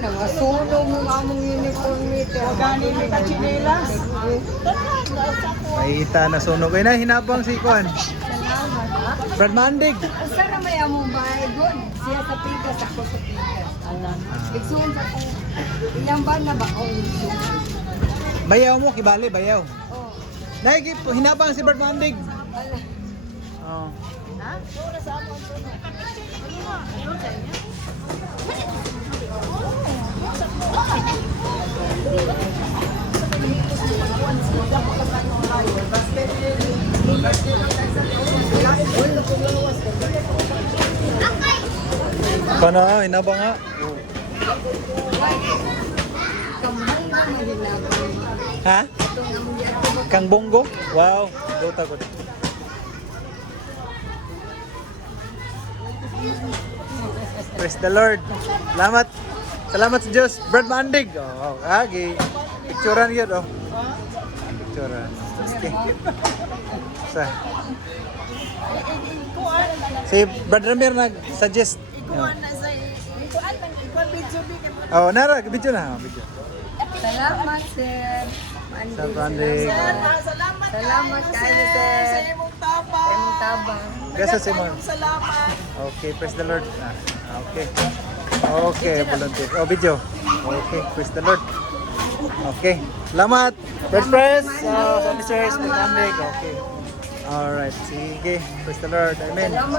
na masunog mo among uniform meter. Gani may kachinelas. Paita na sunog. Ay na, hinabang si Kwan. Salamat. Brad Mandig. Asa na may among bahay doon? Siya sa pikas, ako sa pikas. Igsuon sa kong ilang ba na ba? Bayaw mo, kibali, bayaw. Oh. Naigip, hinabang si Brad Mandig. Ala. Oh. Kana, hinabang nga. Kamay na nga ginagawa. Ha? Itong among yatibot. Kang Bongo? Wow, dota ko. Praise the Lord. Salamat. Salamat sa Diyos. Brad Mandig. Oh, agi. Picturean yun, oh. Picturean. Okay. Sa. Si Brad Ramir nag-suggest. Ikuan na sa ikuan video bigyan mo. Oh, nara, video na. Video. Salamat, sir. Mandig. Sir Mandig. Salamat. Salamat kayo, kayo, sir. Sa imong tabang. Sa imong tabang. Gracias, Simon. Salamat. Okay, praise the Lord. Okay. Okay, volunteer. Oh, video. Okay, praise the Lord. Okay. Salamat. Press. Sa Mr. Mandig. Okay. Alright. Sige. Praise the Lord. Amen. Salamat